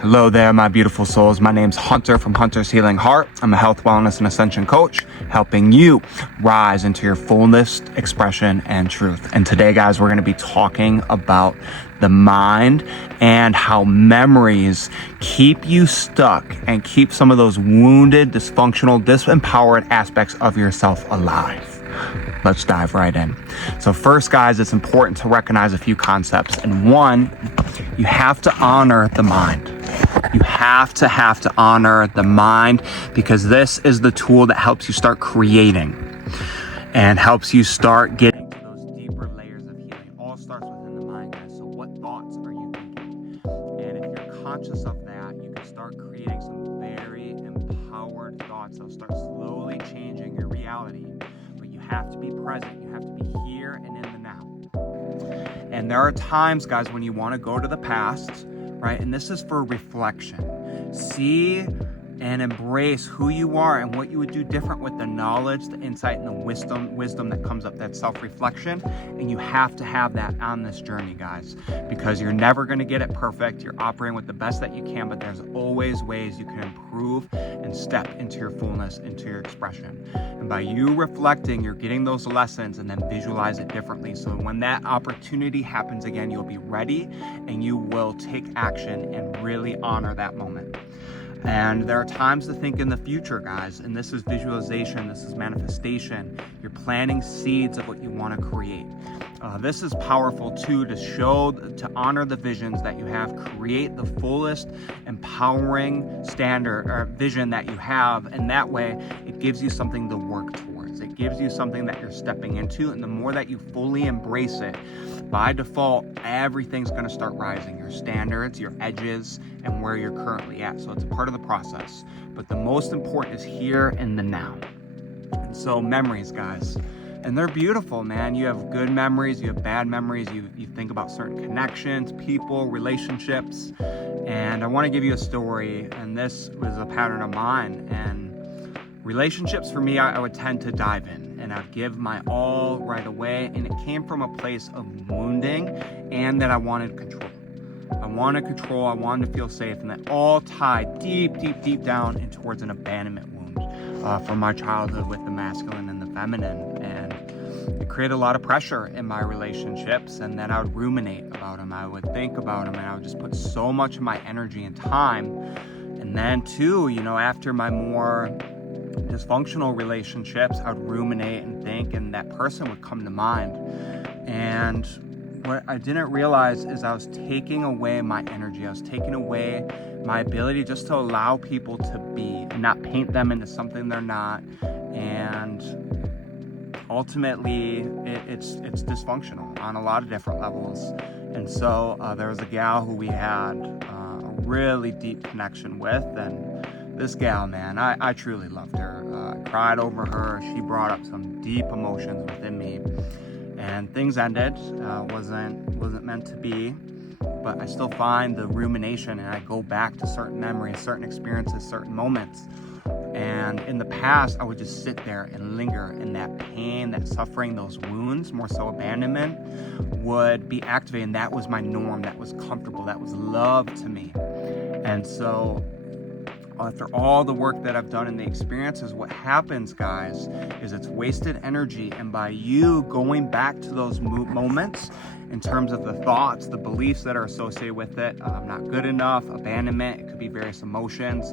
Hello there, my beautiful souls. My name's Hunter from Hunter's Healing Heart. I'm a health, wellness, and ascension coach, helping you rise into your fullest expression and truth. And today, guys, we're going to be talking about the mind and how memories keep you stuck and keep some of those wounded, dysfunctional, disempowered aspects of yourself alive. Let's dive right in. So first, guys, it's important to recognize a few concepts. And one, you have to honor the mind. You have to honor the mind, because this is the tool that helps you start creating and helps you start getting to those deeper layers of healing. It all starts within the mind, guys. So what thoughts are you thinking? And if you're conscious of that, you can start creating some very empowered thoughts that'll start slowly changing your reality. But you have to be present. You have to be here and in the now. And there are times, guys, when you want to go to the past, right? And this is for reflection. See and embrace who you are and what you would do different with the knowledge, the insight, and the wisdom that comes up, that self-reflection. And you have to have that on this journey, guys, because you're never going to get it perfect. You're operating with the best that you can, but there's always ways you can improve and step into your fullness, into your expression. And by you reflecting, you're getting those lessons and then visualize it differently. So when that opportunity happens again, you'll be ready and you will take action and really honor that moment. And there are times to think in the future, guys, and this is visualization, this is manifestation. You're planting seeds of what you want to create. This is powerful too, to honor the visions that you have, create the fullest empowering standard or vision that you have, and that way it gives you something to work towards. It gives you something that you're stepping into, and the more that you fully embrace it, by default, everything's going to start rising. Your standards, your edges, and where you're currently at. So it's a part of the process. But the most important is here and the now. And so memories, guys. And they're beautiful, man. You have good memories, you have bad memories. You think about certain connections, people, relationships. And I want to give you a story. And this was a pattern of mine. And relationships for me, I would tend to dive in. And I'd give my all right away. And it came from a place of wounding and that I wanted control. I wanted control, I wanted to feel safe, and that all tied deep down and towards an abandonment wound from my childhood with the masculine and the feminine. And it created a lot of pressure in my relationships, and then I would ruminate about them. I would think about them, and I would just put so much of my energy and time. And then too, after my more dysfunctional relationships, I would ruminate and think, and that person would come to mind. And what I didn't realize is I was taking away my energy. I was taking away my ability just to allow people to be and not paint them into something they're not. And ultimately, it's dysfunctional on a lot of different levels. And so there was a gal who we had a really deep connection with, and this gal, man, I truly loved her. I cried over her. She brought up some deep emotions within me. And things ended, wasn't meant to be, but I still find the rumination, and I go back to certain memories, certain experiences, certain moments. And in the past, I would just sit there and linger, and that pain, that suffering, those wounds, more so abandonment, would be activated. And that was my norm, that was comfortable, that was love to me. And so after all the work that I've done in the experiences, what happens, guys, is it's wasted energy. And by you going back to those moments in terms of the thoughts, the beliefs that are associated with it, I'm not good enough, abandonment, it could be various emotions,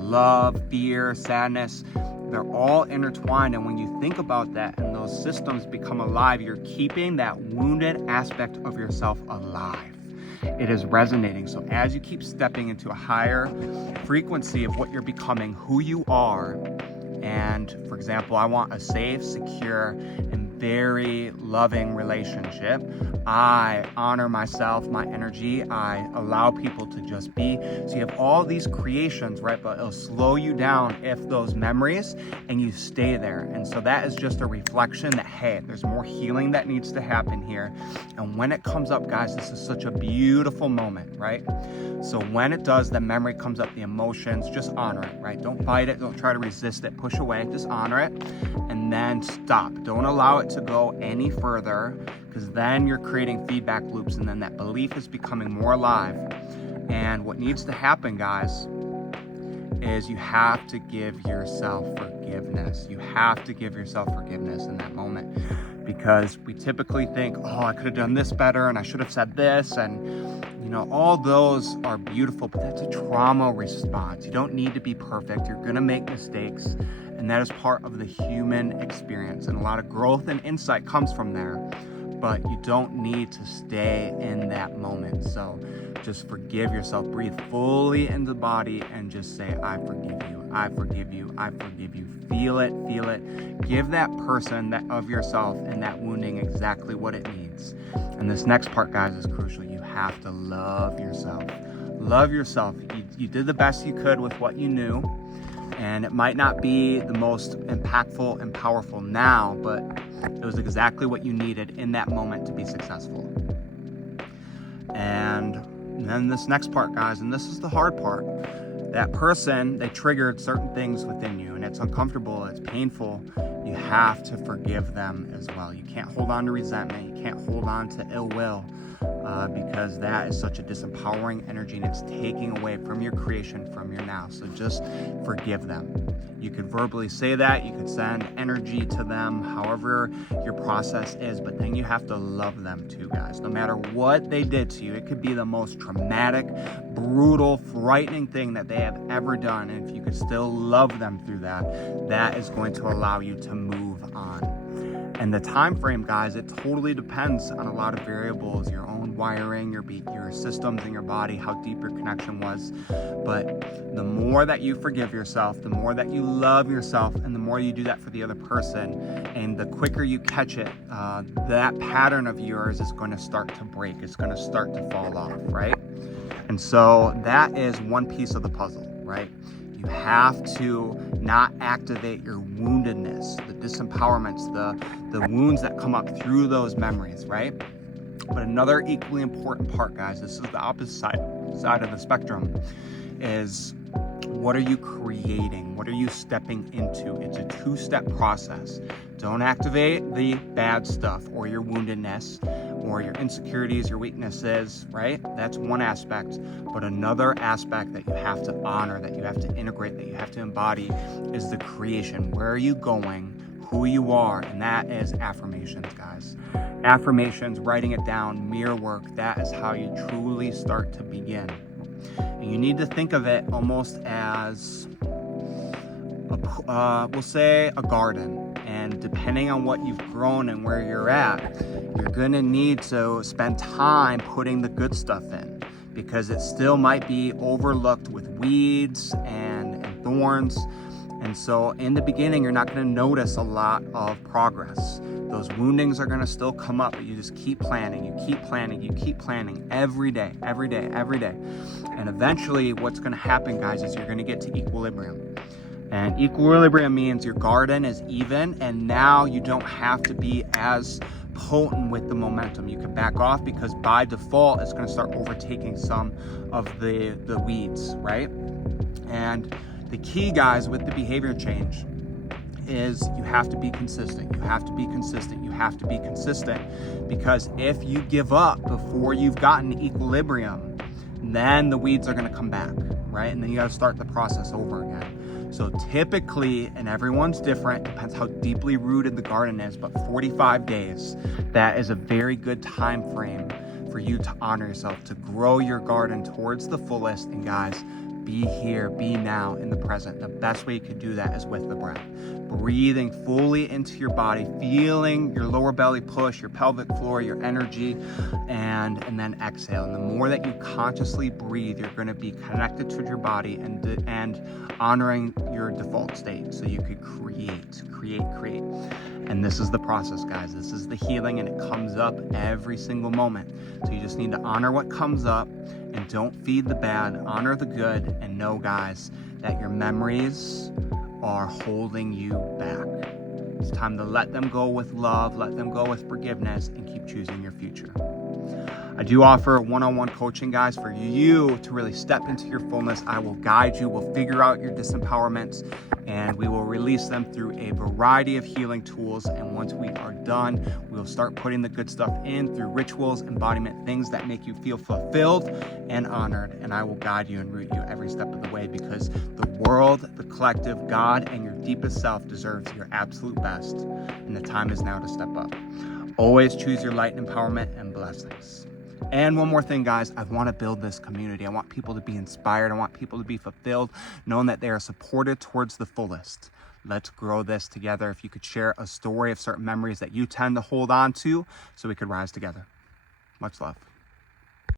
love, fear, sadness, they're all intertwined. And when you think about that and those systems become alive, you're keeping that wounded aspect of yourself alive. It is resonating. So as you keep stepping into a higher frequency of what you're becoming, who you are, and for example, I want a safe, secure, and very loving relationship. I honor myself, my energy. I allow people to just be. So you have all these creations, right? But it'll slow you down if those memories and you stay there. And so that is just a reflection that, hey, there's more healing that needs to happen here. And when it comes up, guys, this is such a beautiful moment, right? So when it does, the memory comes up, the emotions, just honor it, right? Don't fight it. Don't try to resist it. Push away. Just honor it. And then stop. Don't allow it to go any further, because then you're creating feedback loops, and then that belief is becoming more alive. And what needs to happen, guys, is you have to give yourself forgiveness. You have to give yourself forgiveness in that moment, because we typically think, oh, I could have done this better and I should have said this, and all those are beautiful, but that's a trauma response. You don't need to be perfect. You're gonna make mistakes, and that is part of the human experience, and a lot of growth and insight comes from there, but you don't need to stay in that moment. So just forgive yourself. Breathe fully into the body and just say, I forgive you, I forgive you, I forgive you. Feel it, feel it. Give that person that of yourself and that wounding exactly what it needs. And this next part, guys, is crucial. You have to love yourself. Love yourself. You did the best you could with what you knew, and it might not be the most impactful and powerful now, but it was exactly what you needed in that moment to be successful. And then this next part, guys, and this is the hard part. That person, they triggered certain things within you, and it's uncomfortable, it's painful. You have to forgive them as well. You can't hold on to resentment. You can't hold on to ill will, because that is such a disempowering energy, and it's taking away from your creation, from your now. So just forgive them. You could verbally say that, you could send energy to them, however your process is, but then you have to love them too, guys. No matter what they did to you, it could be the most traumatic, brutal, frightening thing that they have ever done, and if you could still love them through that, that is going to allow you to move on. And the time frame, guys, it totally depends on a lot of variables, your own wiring, your systems in your body, how deep your connection was. But the more that you forgive yourself, the more that you love yourself, and the more you do that for the other person, and the quicker you catch it, that pattern of yours is going to start to break. It's going to start to fall off, right? And so that is one piece of the puzzle, right? You have to not activate your woundedness, the disempowerments, the wounds that come up through those memories, right? But another equally important part, guys, this is the opposite side of the spectrum, is what are you creating? What are you stepping into? It's a two-step process. Don't activate the bad stuff or your woundedness or your insecurities, your weaknesses, right? That's one aspect. But another aspect that you have to honor, that you have to integrate, that you have to embody is the creation. Where are you going? Who you are? And that is affirmations, guys. Affirmations, writing it down, mirror work, that is how you truly start to begin. And you need to think of it almost as, we'll say, a garden. And depending on what you've grown and where you're at, you're gonna need to spend time putting the good stuff in, because it still might be overlooked with weeds and thorns. And so in the beginning, you're not gonna notice a lot of progress. Those woundings are gonna still come up, but you just keep planting, you keep planting, you keep planting every day, every day, every day. And eventually what's gonna happen, guys, is you're gonna get to equilibrium. And equilibrium means your garden is even, and now you don't have to be as potent with the momentum. You can back off, because by default, it's gonna start overtaking some of the weeds, right? And the key, guys, with the behavior change is you have to be consistent. You have to be consistent. You have to be consistent, because if you give up before you've gotten equilibrium, then the weeds are going to come back, right? And then you got to start the process over again. So typically, and everyone's different, depends how deeply rooted the garden is, but 45 days, that is a very good time frame for you to honor yourself, to grow your garden towards the fullest. And guys, be here, be now in the present. The best way you could do that is with the breath. Breathing fully into your body, feeling your lower belly push, your pelvic floor, your energy, and then exhale. And the more that you consciously breathe, you're going to be connected to your body and honoring your default state, so you could create. And this is the process, guys. This is the healing, and it comes up every single moment. So you just need to honor what comes up, and don't feed the bad, honor the good, and know, guys, that your memories are holding you back. It's time to let them go with love, let them go with forgiveness, and keep choosing your future. I do offer one-on-one coaching, guys, for you to really step into your fullness. I will guide you. We'll figure out your disempowerments, and we will release them through a variety of healing tools. And once we are done, we'll start putting the good stuff in through rituals, embodiment, things that make you feel fulfilled and honored. And I will guide you and root you every step of the way, because the world, the collective, God, and your deepest self deserves your absolute best. And the time is now to step up. Always choose your light and empowerment and blessings. And one more thing, guys, I want to build this community. I want people to be inspired. I want people to be fulfilled, knowing that they are supported towards the fullest. Let's grow this together. If you could share a story of certain memories that you tend to hold on to, so we could rise together. Much love.